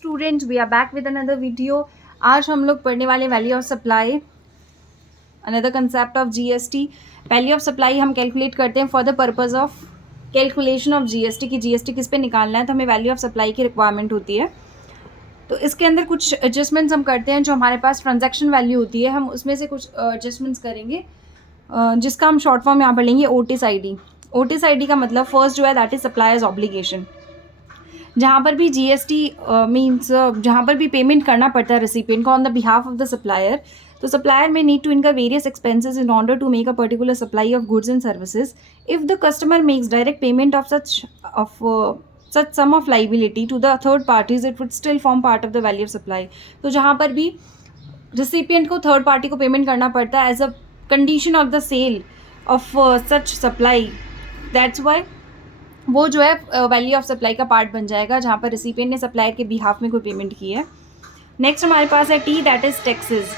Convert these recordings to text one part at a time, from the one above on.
Student, we are back with another video. आज हम लोग पढ़ने वाले value of supply, another concept of GST. Value of supply हम कैलकुलेट करते हैं for the purpose of calculation of GST की जीएसटी किस पे निकालना है, तो हमें वैल्यू ऑफ सप्लाई की रिक्वायरमेंट होती है। तो इसके अंदर कुछ एडजस्टमेंट्स हम करते हैं। जो हमारे पास ट्रांजैक्शन वैल्यू होती है, हम उसमें से कुछ एडजस्टमेंट्स करेंगे, जिसका हम शॉर्ट फॉर्म यहाँ पर लेंगे ओटिस आईडी। ओटिस आईडी का मतलब फर्स्ट जो है दैट इज सप्लायर्स ऑब्लिगेशन। जहाँ पर भी जीएसटी मीन्स जहाँ पर भी पेमेंट करना पड़ता है रेसिपिएंट को on the behalf of the supplier, तो supplier may need to incur various expenses in order to make a particular supply of goods and services. If the customer makes direct payment of such sum of liability to the third parties, it would still form part of the value of supply। तो जहाँ पर भी recipient को third party को payment करना पड़ता है as a condition of the sale of such supply, that's why वो जो है वैल्यू ऑफ सप्लाई का पार्ट बन जाएगा, जहाँ पर रिसिपिएंट ने सप्लायर के बिहाफ में कोई पेमेंट की है। नेक्स्ट हमारे पास है T, that is taxes.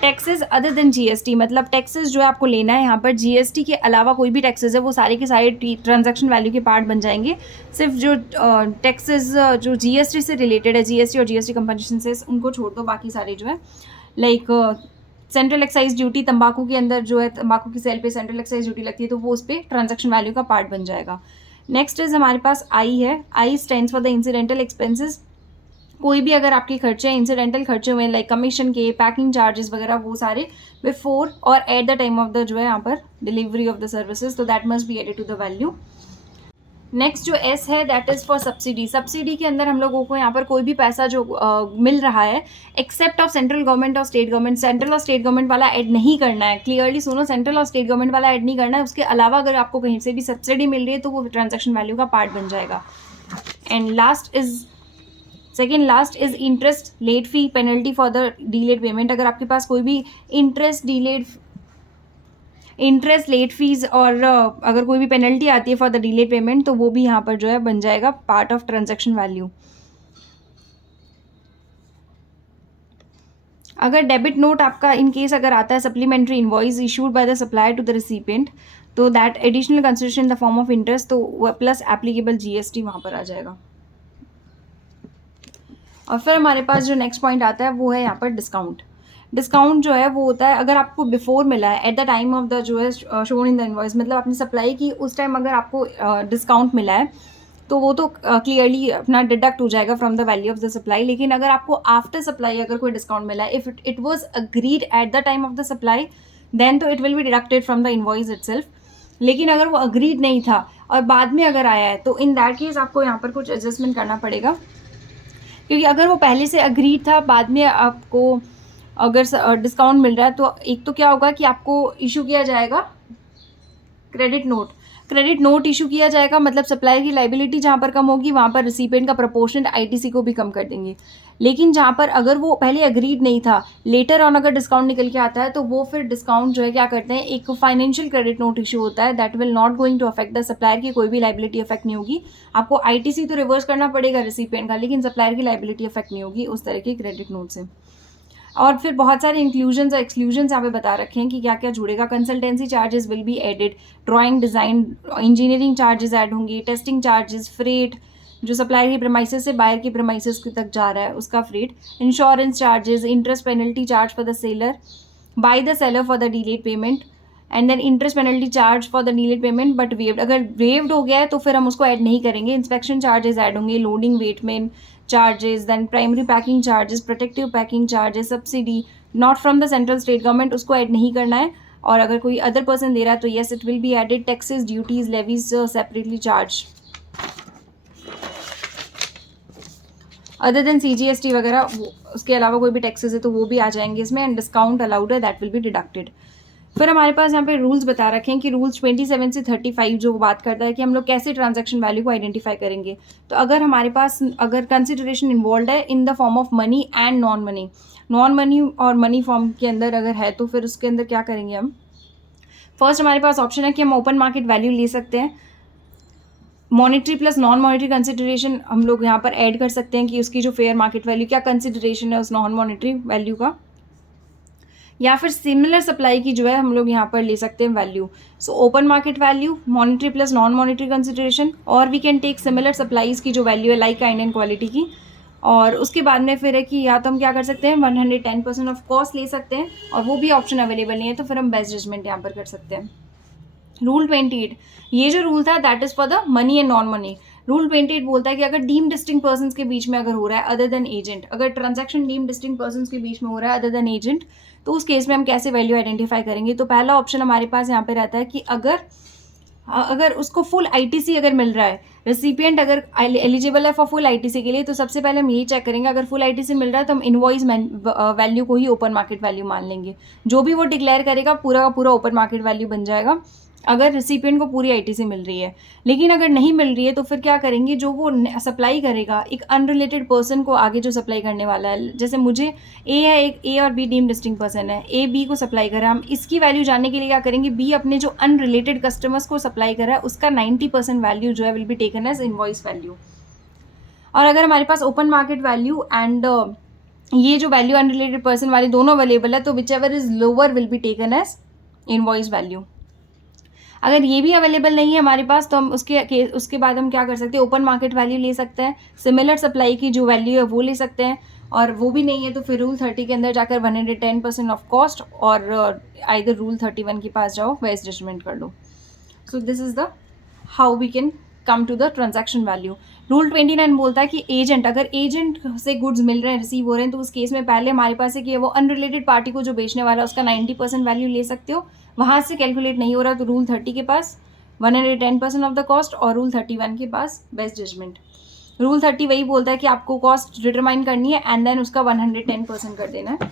Taxes other than GST, मतलब टैक्सेस जो है आपको लेना है यहाँ पर जीएसटी के अलावा कोई भी टैक्सेस है वो सारे के सारे ट्रांजैक्शन वैल्यू के पार्ट बन जाएंगे। सिर्फ जो टैक्सेस जो जीएसटी से रिलेटेड है, जीएसटी और जीएसटी कंपनसेशन से, उनको छोड़ दो, बाकी सारे जो है लाइक सेंट्रल एक्साइज ड्यूटी, तंबाकू के अंदर जो है तंबाकू की सेल पे सेंट्रल एक्साइज ड्यूटी लगती है, तो वो उस पर ट्रांजैक्शन वैल्यू का पार्ट बन जाएगा। नेक्स्ट इज हमारे पास आई है। I stands for the incidental expenses. कोई भी अगर आपके खर्चे इंसिडेंटल खर्चे हुए लाइक कमीशन के, पैकिंग चार्जेस वगैरह, वो सारे before or at the time of the जो है यहाँ पर डिलीवरी ऑफ द सर्विसेज, तो that must be added to the value. Next जो एस है that is for subsidy. Subsidy के अंदर हम लोगों को यहाँ पर कोई भी पैसा जो मिल रहा है एक्सेप्ट ऑफ सेंट्रल गवर्नमेंट और स्टेट गवर्नमेंट, सेंट्रल और स्टेट गवर्नमेंट वाला ऐड नहीं करना है। क्लियरली सुनो, सेंट्रल और स्टेट गवर्नमेंट वाला ऐड नहीं करना है। उसके अलावा अगर आपको कहीं से भी सब्सिडी मिल रही है तो वो ट्रांजैक्शन वैल्यू का पार्ट बन जाएगा। And second last is interest, late fee, penalty for the delayed payment. अगर आपके पास कोई भी इंटरेस्ट लेट फीस और अगर कोई भी पेनल्टी आती है फॉर द डिलेड पेमेंट, तो वो भी यहाँ पर जो है बन जाएगा पार्ट ऑफ ट्रांजैक्शन वैल्यू। अगर डेबिट नोट आपका इन केस अगर आता है supplementary invoice issued by the supplier to the recipient, तो that additional consideration in the form of interest, तो प्लस एप्लीकेबल जीएसटी वहाँ पर आ जाएगा। और फिर हमारे पास जो नेक्स्ट पॉइंट आता है वो है यहाँ पर डिस्काउंट। डिस्काउंट जो है वो होता है अगर आपको बिफोर मिला है eight the time of the जो है शोन इन द इनवॉइस, मतलब आपने सप्लाई की उस टाइम अगर आपको डिस्काउंट मिला है तो वो तो क्लियरली अपना डिडक्ट हो जाएगा from the value of the supply. लेकिन अगर आपको आफ्टर सप्लाई अगर कोई डिस्काउंट मिला है, if it was agreed at the time of the supply, then तो it will be deducted from the invoice itself. लेकिन अगर वो अग्रीड नहीं था और बाद में अगर आया है, तो इन दैट केस आपको यहाँ पर कुछ एडजस्टमेंट करना पड़ेगा, क्योंकि अगर वो पहले से अग्रीड था, बाद में आपको अगर डिस्काउंट मिल रहा है, तो एक तो क्या होगा कि आपको इशू किया जाएगा क्रेडिट नोट इशू किया जाएगा, मतलब सप्लाई की लाइबिलिटी जहाँ पर कम होगी वहाँ पर रिसिपिएंट का प्रोपोर्शनेट आईटीसी को भी कम कर देंगे। लेकिन जहाँ पर अगर वो पहले अग्रीड नहीं था, लेटर ऑन अगर डिस्काउंट निकल के आता है, तो वो फिर डिस्काउंट जो है क्या करते हैं, एक फाइनेंशियल क्रेडिट नोट इशू होता है, that will not going to affect the supplier की कोई भी लाइबिलिटी अफेक्ट नहीं होगी। आपको आईटीसी तो रिवर्स करना पड़ेगा रिसिपिएंट का, लेकिन सप्लायर की लाइबिलिटी अफेक्ट नहीं होगी उस तरह के क्रेडिट नोट से। और फिर बहुत सारे इंक्लूजन्स और एक्सक्लूजन्स यहाँ पे बता रखे हैं कि क्या क्या जुड़ेगा। Consultancy charges will be added, drawing, design, engineering charges add होंगी, टेस्टिंग चार्जेस, फ्रेट जो सप्लायर की प्रेमाइसेस से बायर की प्रेमाइसेस तक जा रहा है उसका freight, insurance charges, interest penalty charge for the seller by the seller for the delayed payment, and then interest penalty charge for the delayed payment but waived. अगर waived हो गया है तो फिर हम उसको ऐड नहीं करेंगे। इंस्पेक्शन चार्जेस ऐड होंगे, loading weighment charges, then primary packing charges, protective packing charges, subsidy not from the central state government, उसको ऐड नहीं करना है। और अगर कोई अदर पर्सन दे रहा है तो yes it will be added. Taxes, duties, levies separately charge other than CGST वगैरह, उसके अलावा कोई भी टैक्सेस है तो वो भी आ जाएंगे इसमें। एंड डिस्काउंट अलाउड है, दैट विल बी डिडक्टेड। फिर हमारे पास यहाँ पे रूल्स बता रखे हैं कि रूल्स 27 से 35 जो बात करता है कि हम लोग कैसे ट्रांजैक्शन वैल्यू को आइडेंटिफाई करेंगे। तो अगर हमारे पास अगर कंसिडरेशन इन्वॉल्व है इन the form of money and non money और मनी फॉर्म के अंदर अगर है, तो फिर उसके अंदर क्या करेंगे हम। फर्स्ट हमारे पास ऑप्शन है कि हम ओपन मार्केट वैल्यू ले सकते हैं। Monetary plus non monetary consideration हम लोग यहाँ पर ऐड कर सकते हैं कि उसकी जो फेयर मार्केट वैल्यू क्या कंसिडरेशन है उस नॉन मॉनिटरी वैल्यू का, या फिर सिमिलर सप्लाई की जो है हम लोग यहाँ पर ले सकते हैं value. So open market value, monetary plus non monetary consideration, और we can take similar supplies की जो वैल्यू है लाइक काइंड एंड क्वालिटी की, और उसके बाद में फिर है कि या तो हम क्या कर सकते हैं 110% ऑफ कॉस्ट ले सकते हैं, और वो भी ऑप्शन अवेलेबल नहीं है, तो फिर हम बेस्ट जजमेंट यहाँ पर कर सकते हैं। रूल 28, ये जो रूल था that is for the money and non money. Rule 28 बोलता है कि अगर डीम डिस्टिंक्ट पर्सन्स के बीच में अगर हो रहा है अदर देन एजेंट, अगर ट्रांजैक्शन डीम डिस्टिंक्ट पर्सन्स के बीच में हो रहा है अदर देन एजेंट, तो उस केस में हम कैसे वैल्यू आइडेंटिफाई करेंगे। तो पहला ऑप्शन हमारे पास यहाँ पे रहता है कि अगर उसको फुल आईटीसी अगर मिल रहा है, रेसिपिएंट अगर एलिजिबल है फॉर फुल आईटीसी के लिए, तो सबसे पहले हम यही चेक करेंगे, अगर फुल आईटीसी मिल रहा है तो हम इनवॉइस वैल्यू को ही ओपन मार्केट वैल्यू मान लेंगे। जो भी वो डिक्लेयर करेगा पूरा का पूरा ओपन मार्केट वैल्यू बन जाएगा अगर रिसिपिएंट को पूरी आईटीसी मिल रही है। लेकिन अगर नहीं मिल रही है तो फिर क्या करेंगे, जो वो सप्लाई करेगा एक अनरिलेटेड पर्सन को आगे जो सप्लाई करने वाला है, जैसे मुझे ए है, एक ए और बी डीम डिस्टिंक्ट पर्सन है, ए बी को सप्लाई कर रहा है, हम इसकी वैल्यू जानने के लिए क्या करेंगे, बी अपने जो अनरिलेटेड कस्टमर्स को सप्लाई कर रहा है उसका 90% वैल्यू जो है will be taken as invoice value. और अगर हमारे पास ओपन मार्केट वैल्यू एंड ये जो वैल्यू अनरिलेटेड पर्सन वाली दोनों अवेलेबल है, तो whichever is lower will be taken as invoice value. अगर ये भी अवेलेबल नहीं है हमारे पास, तो हम उसके बाद हम क्या कर सकते हैं, ओपन मार्केट वैल्यू ले सकते हैं, सिमिलर सप्लाई की जो वैल्यू है वो ले सकते हैं, और वो भी नहीं है तो फिर रूल 30 के अंदर जाकर 110% ऑफ कॉस्ट और आइदर रूल 31 के पास जाओ, बेस्ट जजमेंट कर लो। So this is the how we can come to the transaction value. Rule 29 बोलता है कि एजेंट, अगर एजेंट से गुड्स मिल रहे हैं, रिसीव हो रहे हैं, तो उस केस में पहले हमारे पास है कि वो अनरिलेटेड पार्टी को जो बेचने वाला है उसका 90% वैल्यू ले सकते हो, वहाँ से कैलकुलेट नहीं हो रहा तो रूल 30 के पास 110% ऑफ द कॉस्ट, और रूल 31 के पास बेस्ट जजमेंट। रूल 30 वही बोलता है कि आपको कॉस्ट डिटरमाइन करनी है एंड देन उसका 110% कर देना है।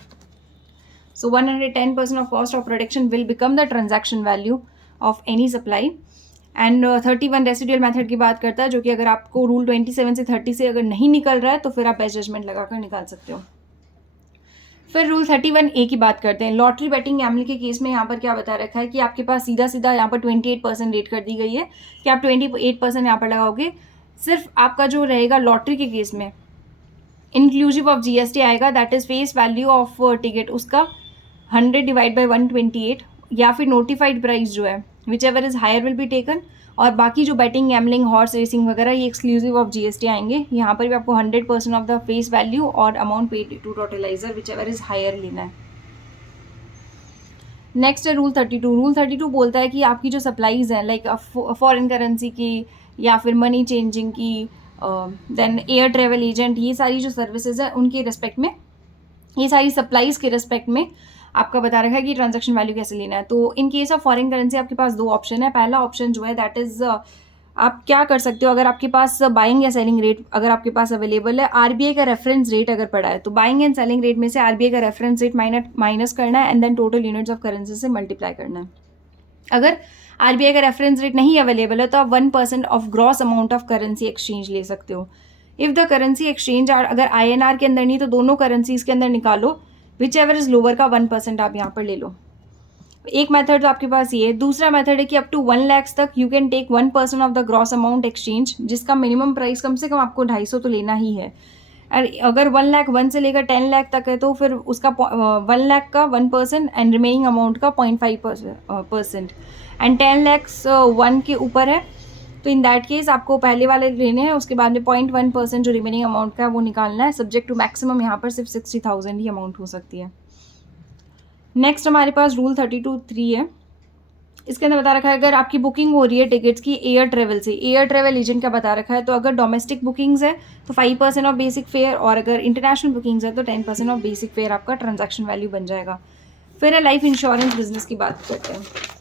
सो 110% of cost of production will become the transaction value of any supply. And 31 residual method की बात करता है, जो कि अगर आपको रूल 27 से 30 से अगर नहीं निकल रहा है तो फिर आप बेस्ट जजमेंट लगाकर निकाल सकते हो। फिर रूल 31A की बात करते हैं। लॉटरी बेटिंग गैम्बलिंग के केस में यहाँ पर क्या बता रखा है कि आपके पास सीधा सीधा यहाँ पर 28% रेट कर दी गई है कि आप 28% यहाँ पर लगाओगे। सिर्फ आपका जो रहेगा लॉटरी के केस में इंक्लूसिव ऑफ जीएसटी आएगा, that is face value of ticket उसका 100 डिवाइड बाई 128, या फिर नोटिफाइड प्राइस जो है whichever is higher will be taken, और बाकी जो बैटिंग गैमलिंग हॉर्स रेसिंग वगैरह ये एक्सक्लूसिव ऑफ जीएसटी आएंगे। यहाँ पर भी आपको 100% of the face value or amount paid to totaliser whichever is higher लेना है। नेक्स्ट है रूल 32। रूल 32 बोलता है कि आपकी जो सप्लाईज हैं लाइक फॉरेन करेंसी की या फिर मनी चेंजिंग की, देन एयर ट्रेवल एजेंट, ये सारी जो सर्विसेज हैं उनके रिस्पेक्ट में, ये सारी सप्लाईज के रिस्पेक्ट में आपका बता रखा है कि ट्रांजैक्शन वैल्यू कैसे लेना है। तो in case of foreign currency आपके पास दो ऑप्शन है। पहला ऑप्शन जो है दैट इज आप क्या कर सकते हो, अगर आपके पास बाइंग या सेलिंग रेट अगर आपके पास अवेलेबल है, आरबीआई का रेफरेंस रेट अगर पड़ा है तो बाइंग एंड सेलिंग रेट में से आरबीआई का रेफरेंस रेट माइनस करना है and then total units of currency से मल्टीप्लाई करना है। अगर आरबीआई का रेफरेंस रेट नहीं अवेलेबल है तो आप 1% of gross amount of currency exchange ले सकते हो। इफ़ द करेंसी एक्सचेंज अगर INR के अंदर नहीं तो दोनों करेंसीज के अंदर निकालो, विच एवर इज लोअर का 1% आप यहाँ पर ले लो। एक मेथड तो आपके पास ये है। दूसरा मेथड है कि अप टू 1 लाख तक you can take 1% of the gross amount exchange, जिसका मिनिमम प्राइस कम से कम आपको 250 तो लेना ही है। अगर 1 लाख 1 से लेकर 10 लाख तक है तो फिर उसका 1 लाख का 1% एंड रिमेनिंग अमाउंट का 0.5%, एंड 10 लैक्स 1 के ऊपर है तो इन दैट केस आपको पहले वाले लेने हैं, उसके बाद में 0.1% जो रिमेनिंग अमाउंट का है वो निकालना है। सब्जेक्ट टू मैक्सिमम यहाँ पर सिर्फ 60,000 ही अमाउंट हो सकती है। नेक्स्ट हमारे पास रूल 32(3) है। इसके अंदर बता रखा है अगर आपकी बुकिंग हो रही है टिकट्स की एयर ट्रेवल से, एयर ट्रेवल एजेंट का बता रखा है, तो अगर डोमेस्टिक बुकिंग्स है तो 5% ऑफ बेसिक फेयर, और अगर इंटरनेशनल बुकिंग्स है तो 10% ऑफ बेसिक फेयर आपका ट्रांजैक्शन वैल्यू बन जाएगा। फिर है लाइफ इंश्योरेंस बिजनेस की बात करते हैं।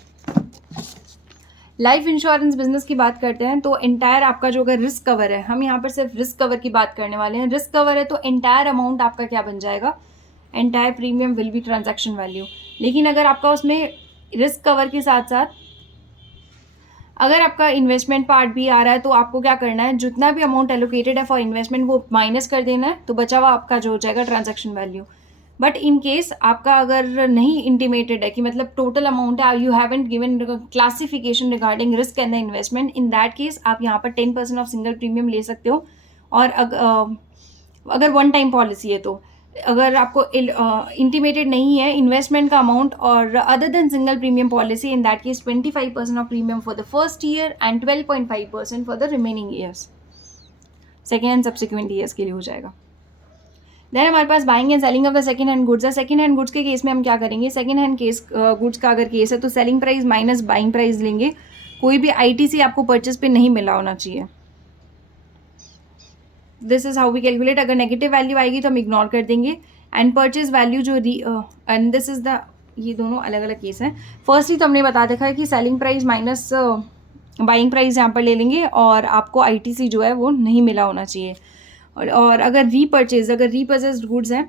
लाइफ इंश्योरेंस बिजनेस की बात करते हैं तो एंटायर आपका जो अगर रिस्क कवर है, हम यहाँ पर सिर्फ रिस्क कवर की बात करने वाले हैं। रिस्क कवर है तो एंटायर अमाउंट आपका क्या बन जाएगा, entire premium will be transaction value. लेकिन अगर आपका उसमें रिस्क कवर के साथ साथ अगर आपका इन्वेस्टमेंट पार्ट भी आ रहा है तो आपको क्या करना है, जितना भी अमाउंट एलोकेटेड है फॉर इन्वेस्टमेंट वो माइनस कर देना है, तो बचा हुआ आपका जो हो जाएगा transaction value. But in case आपका अगर नहीं इंटीमेटेड है कि मतलब टोटल अमाउंट है, you haven't given classification regarding risk and the investment, in that case आप यहाँ पर 10% ऑफ सिंगल प्रीमियम ले सकते हो। और अगर वन टाइम पॉलिसी है तो अगर आपको इंटीमेटेड नहीं है इन्वेस्टमेंट का अमाउंट और other than single premium policy, in that case 25% of premium for the first year and 12.5% for the remaining years, second and subsequent years के लिए हो जाएगा। देन हमारे पास buying and selling of the second hand goods है। Second hand goods के case में हम क्या करेंगे, सेकंड हैंड केस गुड्स का अगर केस है तो selling price minus buying price लेंगे। कोई भी आईटीसी आपको परचेज पे नहीं मिला होना चाहिए। This is how we calculate. अगर नेगेटिव वैल्यू आएगी तो हम इग्नोर कर देंगे। एंड परचेज वैल्यू जो एंड दिस इज द, ये दोनों अलग अलग केस हैं। फर्स्टली तो हमने बता देखा है कि selling price minus buying price यहाँ पर ले लेंगे और आपको आईटीसी जो है वो नहीं मिला होना चाहिए। और अगर रीपर्चेज गुड्स हैं,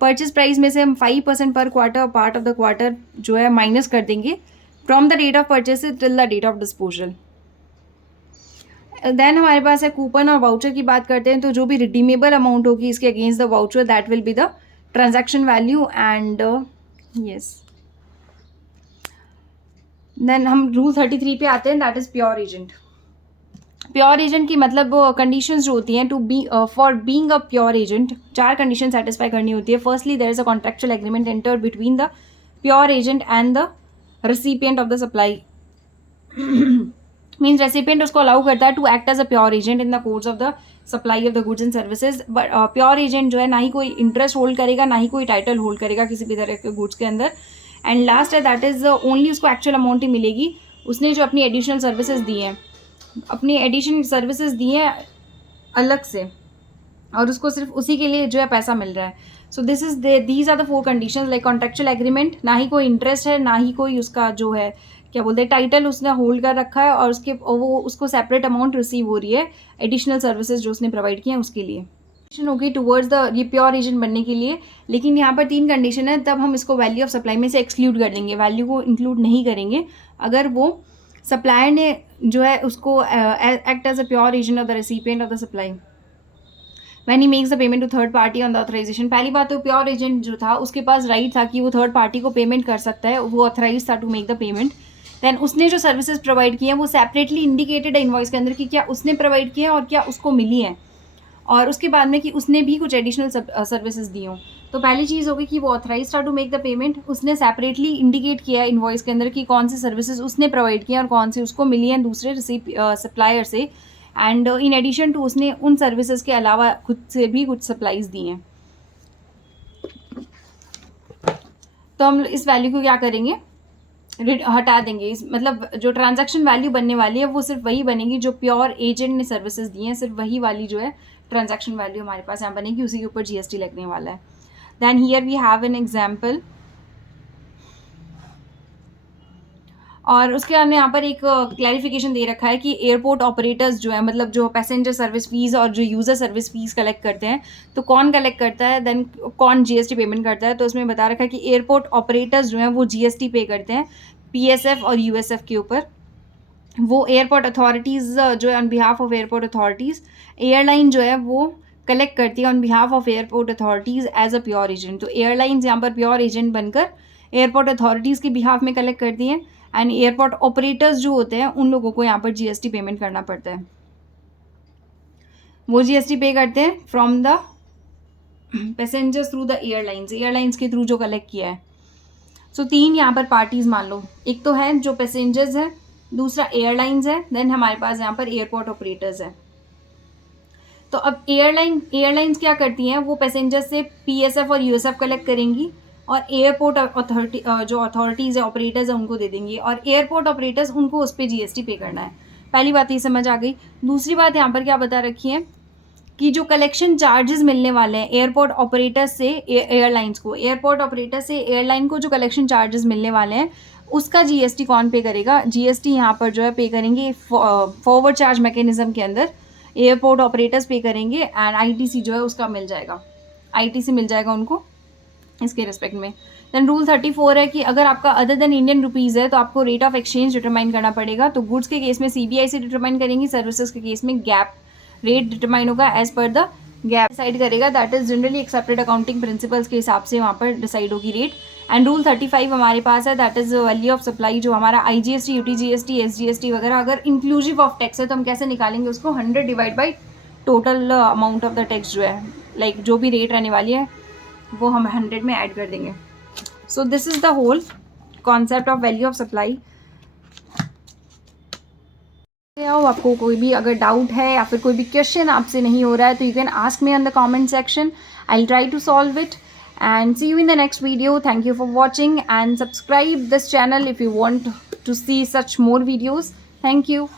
परचेज प्राइस में से हम 5% पर quarter part of the quarter जो है माइनस कर देंगे from the date of purchase till the date of disposal. Then हमारे पास है कूपन और वाउचर की बात करते हैं, तो जो भी रिडीमेबल अमाउंट होगी इसके against the voucher that will be the transaction value and yes. Then हम रूल 33 पे आते हैं, that is pure agent. Pure agent की मतलब कंडीशंस जो होती हैं to be for being a pure agent, 4 condition satisfy करनी होती है। Firstly there is a contractual agreement enter between the pure agent and the recipient of the supply. Means recipient उसको allow करता है to act as a pure agent in the course of the supply of the goods and services. But pure agent जो है ना ही कोई interest hold करेगा, ना ही कोई टाइटल होल्ड करेगा किसी भी तरह के गुड्स के अंदर। एंड लास्ट है दैट इज ओनली उसको एक्चुअल अमाउंट ही मिलेगी, उसने जो अपनी एडिशनल सर्विसेज दी हैं, अपनी एडिशनल सर्विसेज दी हैं अलग से, और उसको सिर्फ उसी के लिए जो है पैसा मिल रहा है। So these are the 4 conditions, like contractual agreement, ना ही कोई इंटरेस्ट है, ना ही कोई उसका जो है क्या बोलते हैं टाइटल उसने होल्ड कर रखा है, और वो उसको सेपरेट अमाउंट रिसीव हो रही है एडिशनल सर्विसेज जो उसने प्रोवाइड किए हैं उसके लिए। होगी टुवर्ड्स द ये प्योर एजेंट बनने के लिए। लेकिन यहाँ पर 3 कंडीशन है, तब हम इसको वैल्यू ऑफ सप्लाई में से एक्सक्लूड कर देंगे, वैल्यू को इंक्लूड नहीं करेंगे अगर वो सप्लायर ने जो है उसको act as a pure agent of the recipient of the supply when he makes the payment to third party on the authorisation. पहली बात तो प्योर एजेंट जो था उसके पास राइट था कि वो थर्ड पार्टी को पेमेंट कर सकता है, वो ऑथराइज था to make the payment. Then उसने जो सर्विसेज प्रोवाइड किए हैं वो सेपरेटली इंडिकेटेड है इनवॉइस के अंदर कि क्या उसने प्रोवाइड किए हैं और क्या उसको मिली है, और उसके बाद में कि उसने भी कुछ एडिशनल सर्विसेज दी हों। तो पहली चीज़ होगी कि वो ऑथराइज था टू मेक द पेमेंट, उसने सेपरेटली इंडिकेट किया है इनवॉइस के अंदर कि कौन सी सर्विसेज उसने प्रोवाइड किए हैं और कौन सी उसको मिली हैं दूसरे सप्लायर से। एंड इन एडिशन टू उसने उन सर्विसेज के अलावा खुद से भी कुछ सप्लाईज दी हैं। तो हम इस वैल्यू को क्या करेंगे, हटा देंगे। मतलब जो ट्रांजैक्शन वैल्यू बनने वाली है वो सिर्फ वही बनेगी जो प्योर एजेंट ने सर्विसेज दी हैं, सिर्फ वही वाली जो है ट्रांजैक्शन वैल्यू हमारे पास यहाँ बनेगी, उसी के ऊपर जीएसटी लगने वाला है। Then here we have an example, और उसके बाद में यहाँ पर एक क्लैरिफिकेशन दे रखा है कि एयरपोर्ट ऑपरेटर्स जो है, मतलब जो पैसेंजर सर्विस फीस और जो यूज़र सर्विस फीस कलेक्ट करते हैं, तो कौन कलेक्ट करता है, देन कौन जीएसटी पेमेंट करता है। तो इसमें बता रखा है कि एयरपोर्ट ऑपरेटर्स जो हैं वो जीएसटी पे करते हैं पीएसएफ और यूएसएफ के ऊपर। वो एयरपोर्ट अथॉरिटीज़ जो है on behalf of airport authorities, airline जो है वो कलेक्ट करती है on behalf of airport authorities as a pure agent. तो एयरलाइंस यहाँ पर प्योर एजेंट बनकर एयरपोर्ट अथॉरिटीज़ के बिहाफ में कलेक्ट करती हैं, एंड एयरपोर्ट ऑपरेटर्स जो होते हैं उन लोगों को यहाँ पर जीएसटी पेमेंट करना पड़ता है। वो जीएसटी पे करते हैं from the passengers through the airlines के थ्रू जो कलेक्ट किया है। सो 3 यहाँ पर पार्टीज मान लो, एक तो है जो पैसेंजर्स है, दूसरा एयरलाइंस है, देन हमारे पास यहाँ पर एयरपोर्ट ऑपरेटर्स है। तो अब एयरलाइंस क्या करती हैं, वो पैसेंजर्स से पीएसएफ और यूएसएफ कलेक्ट करेंगी और एयरपोर्ट जो अथॉरिटीज़ है, ऑपरेटर्स है, उनको दे देंगी, और एयरपोर्ट ऑपरेटर्स उनको उस पर जीएसटी पे करना है। पहली बात ये समझ आ गई। दूसरी बात यहाँ पर क्या बता रखी है कि जो कलेक्शन चार्जेस मिलने वाले हैं एयरपोर्ट ऑपरेटर्स से एयरलाइंस को, एयरपोर्ट ऑपरेटर से एयरलाइन को जो कलेक्शन चार्जेस मिलने वाले हैं उसका जीएसटी कौन पे करेगा, जीएसटी यहाँ पर जो है पे करेंगे फॉरवर्ड चार्ज मैकेनिज्म के अंदर एयरपोर्ट ऑपरेटर्स पे करेंगे, एंड आईटीसी जो है उसका मिल जाएगा, आईटीसी मिल जाएगा उनको इसके रिस्पेक्ट में। देन रूल 34 है कि अगर आपका अदर देन इंडियन रुपीज़ है तो आपको रेट ऑफ एक्सचेंज डिटरमाइन करना पड़ेगा। तो गुड्स के केस में सीबीआई से डिटरमाइन करेंगी, सर्विसेज के केस में गैप रेट डिटरमाइन होगा as per the GAAP decide करेगा, that is generally accepted accounting principles के हिसाब से वहाँ पर डिसाइड होगी रेट। एंड रूल 35 हमारे पास है, that is value of supply, जो हमारा आईजीएसटी, यूटीजीएसटी, एसजीएसटी वगैरह अगर इंक्लूसिव ऑफ टैक्स है तो हम कैसे निकालेंगे उसको, 100 divide by total amount of the tax जो है, लाइक जो भी रेट रहने वाली है वो हम 100 में ऐड कर देंगे। So this is the whole concept of value of supply. आओ, आपको कोई भी अगर डाउट है या फिर कोई भी क्वेश्चन आपसे नहीं हो रहा है तो you can ask me in the comment section. I will try to solve it and see you in the next video. Thank you for watching and subscribe this channel if you want to see such more videos. Thank you.